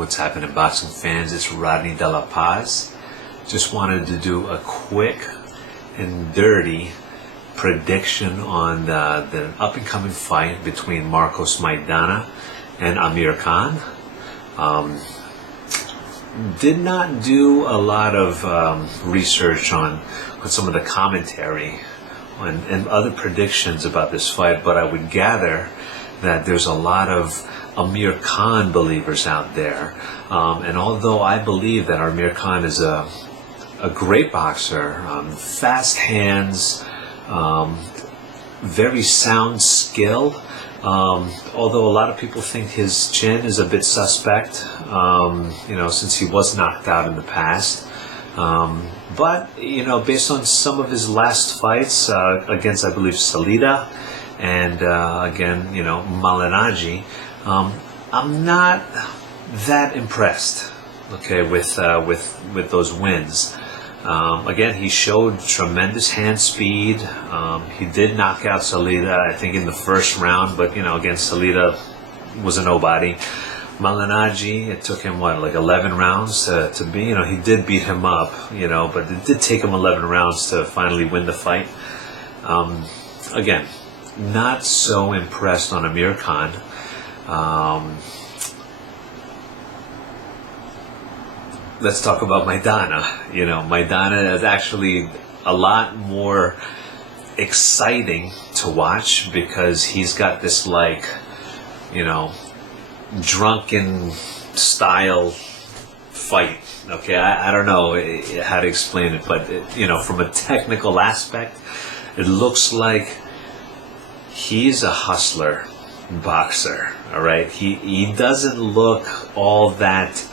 What's happening, boxing fans? It's Rodney De La Paz. Just wanted to do a quick and dirty prediction on the up-and-coming fight between Marcos Maidana and Amir Khan. Did not do a lot of research on some of the commentary and other predictions about this fight, but I would gather that there's a lot of Amir Khan believers out there. And although I believe that Amir Khan is a great boxer, fast hands, very sound skill, although a lot of people think his chin is a bit suspect, since he was knocked out in the past. But, based on some of his last fights against, I believe, Salida and again, Maidana, I'm not that impressed, okay, with those wins. Again, he showed tremendous hand speed. He did knock out Salida, I think, in the first round, but again, Salida was a nobody. Maidana, it took him 11 rounds to be. He did beat him up, but it did take him 11 rounds to finally win the fight. Again, not so impressed on Amir Khan. Let's talk about Maidana. Maidana is actually a lot more exciting to watch because he's got this drunken style fight. Okay, I don't know how to explain it, but from a technical aspect, it looks like he's a hustler boxer. All right, he doesn't look all that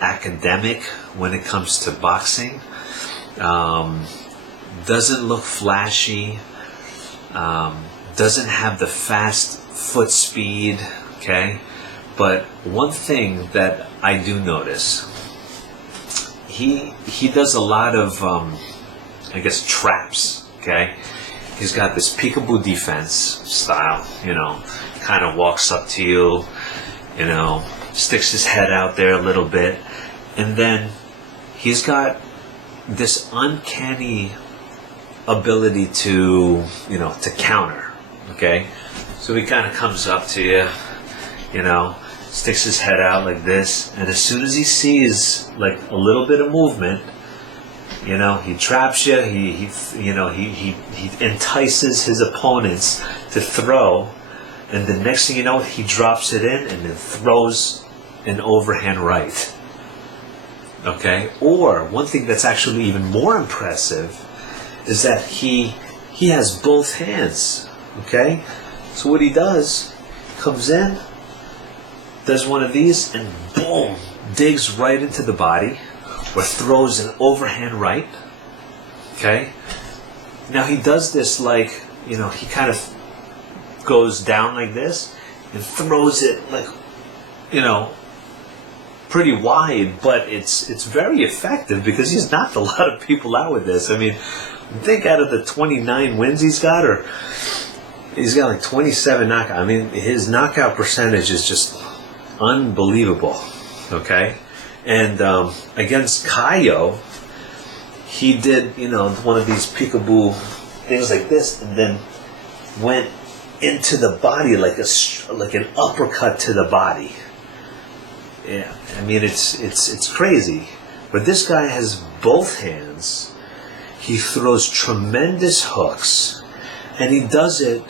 academic when it comes to boxing. Doesn't look flashy. Doesn't have the fast foot speed. Okay, but one thing that I do notice, he does a lot of traps. Okay, he's got this peekaboo defense style. Kind of walks up to you, sticks his head out there a little bit, and then he's got this uncanny ability to counter. Okay, so he kind of comes up to you, sticks his head out like this, and as soon as he sees a little bit of movement, he traps you. He entices his opponents to throw. And the next thing you know, he drops it in and then throws an overhand right. Okay? Or one thing that's actually even more impressive is that he has both hands. Okay? So what he does, comes in, does one of these, and boom, digs right into the body, or throws an overhand right. Okay? Now he does this he kind of goes down like this and throws it pretty wide, but it's very effective because he's knocked a lot of people out with this. I mean, I think out of the 29 wins he's got, or he's got 27 knockout. I mean, his knockout percentage is just unbelievable. Okay, and against Caio, he did one of these peekaboo things like this, and then went into the body like an uppercut to the body. Yeah, I mean it's crazy. But this guy has both hands. He throws tremendous hooks, and he does it.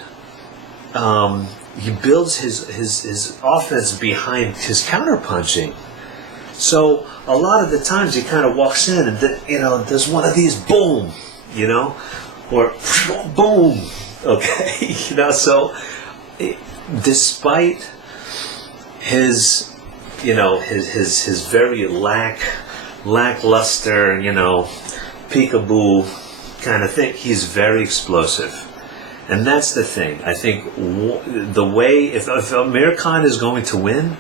He builds his offense behind his counter punching. So a lot of the times he kind of walks in and does one of these, boom, or boom. Okay, so despite his, his very lackluster, peekaboo kind of thing, he's very explosive, and that's the thing. I think the way if Amir Khan is going to win,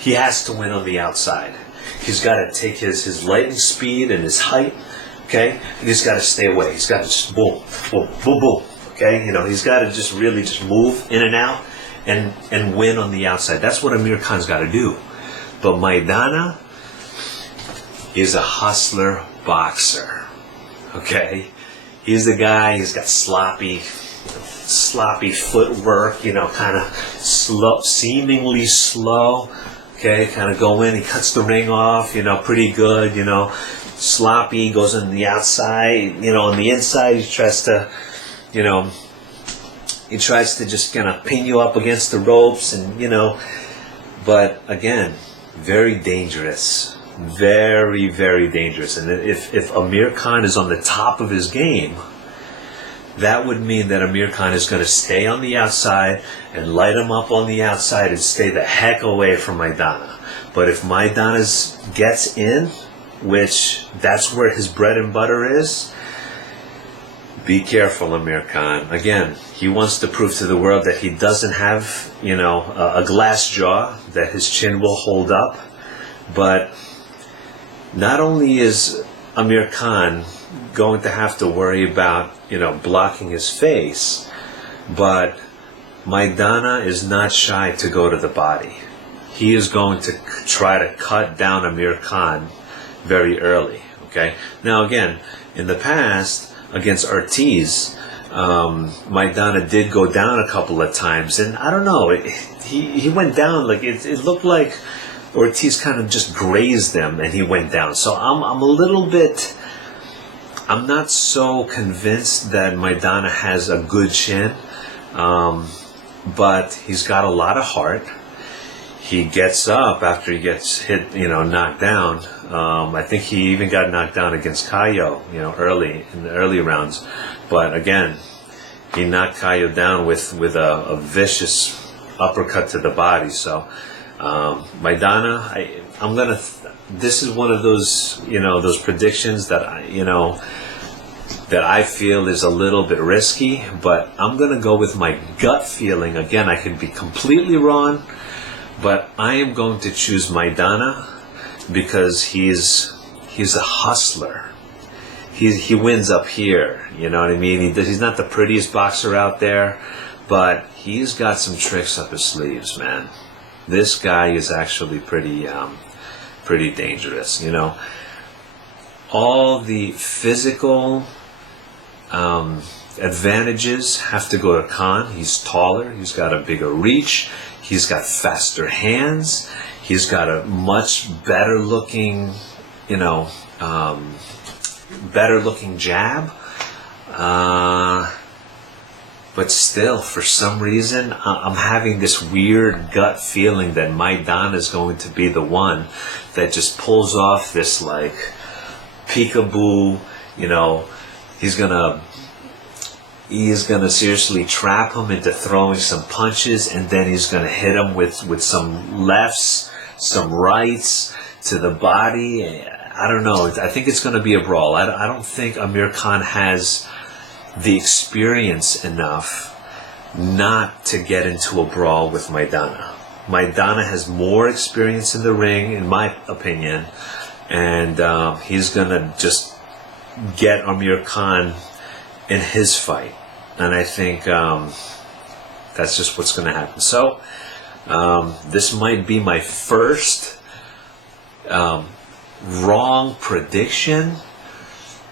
he has to win on the outside. He's got to take his lightning speed and his height. Okay, and he's got to stay away. He's got to just boom, boom, boom, boom. Okay, he's got to just move in and out and win on the outside. That's what Amir Khan's got to do. But Maidana is a hustler boxer. Okay? He's the guy, he's got sloppy footwork, kind of slow, seemingly slow. Okay, kind of go in, he cuts the ring off, pretty good, sloppy, goes on the outside, on the inside he tries to just kind of pin you up against the ropes and, but again, very dangerous. Very, very dangerous. And if Amir Khan is on the top of his game, that would mean that Amir Khan is going to stay on the outside and light him up on the outside and stay the heck away from Maidana. But if Maidana gets in, which that's where his bread and butter is, be careful, Amir Khan. Again, he wants to prove to the world that he doesn't have, a glass jaw, that his chin will hold up. But not only is Amir Khan going to have to worry about, blocking his face, but Maidana is not shy to go to the body. He is going to try to cut down Amir Khan very early. Okay. Now again, in the past against Ortiz, Maidana did go down a couple of times, and I don't know. He went down like it looked like Ortiz kind of just grazed him and he went down. So I'm not so convinced that Maidana has a good chin, but he's got a lot of heart. He gets up after he gets hit, knocked down. I think he even got knocked down against Caio, early in the early rounds. But again, he knocked Caio down with a vicious uppercut to the body. So Maidana, this is one of those, those predictions that I feel is a little bit risky, but I'm going to go with my gut feeling. Again, I could be completely wrong, but I am going to choose Maidana because he's a hustler. He wins up here, you know what I mean? He's not the prettiest boxer out there, but he's got some tricks up his sleeves, man. This guy is actually pretty dangerous, All the physical advantages have to go to Khan. He's taller, he's got a bigger reach, he's got faster hands, he's got a much better looking, jab. But still, for some reason, I'm having this weird gut feeling that Maidana is going to be the one that just pulls off this like peekaboo, he's gonna seriously trap him into throwing some punches, and then he's gonna hit him with some lefts, some rights to the body. I don't know. I think it's gonna be a brawl. I don't think Amir Khan has the experience enough not to get into a brawl with Maidana. Maidana has more experience in the ring, in my opinion, and he's gonna just get Amir Khan in his fight, and I think that's just what's going to happen. So this might be my first wrong prediction,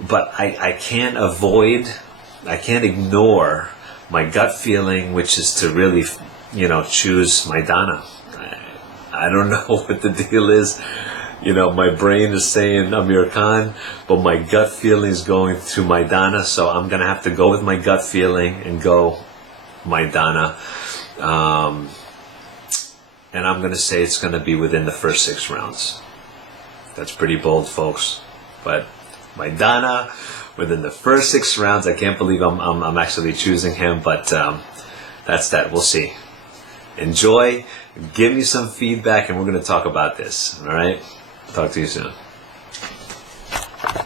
but I can't ignore my gut feeling, which is to really choose Maidana. I don't know what the deal is. My brain is saying Amir Khan, but my gut feeling is going to Maidana, so I'm going to have to go with my gut feeling and go Maidana. And I'm going to say it's going to be within the first 6 rounds. That's pretty bold, folks. But Maidana, within the first 6 rounds, I can't believe I'm actually choosing him, but that's that. We'll see. Enjoy. Give me some feedback, and we're going to talk about this. All right? Talk to you soon.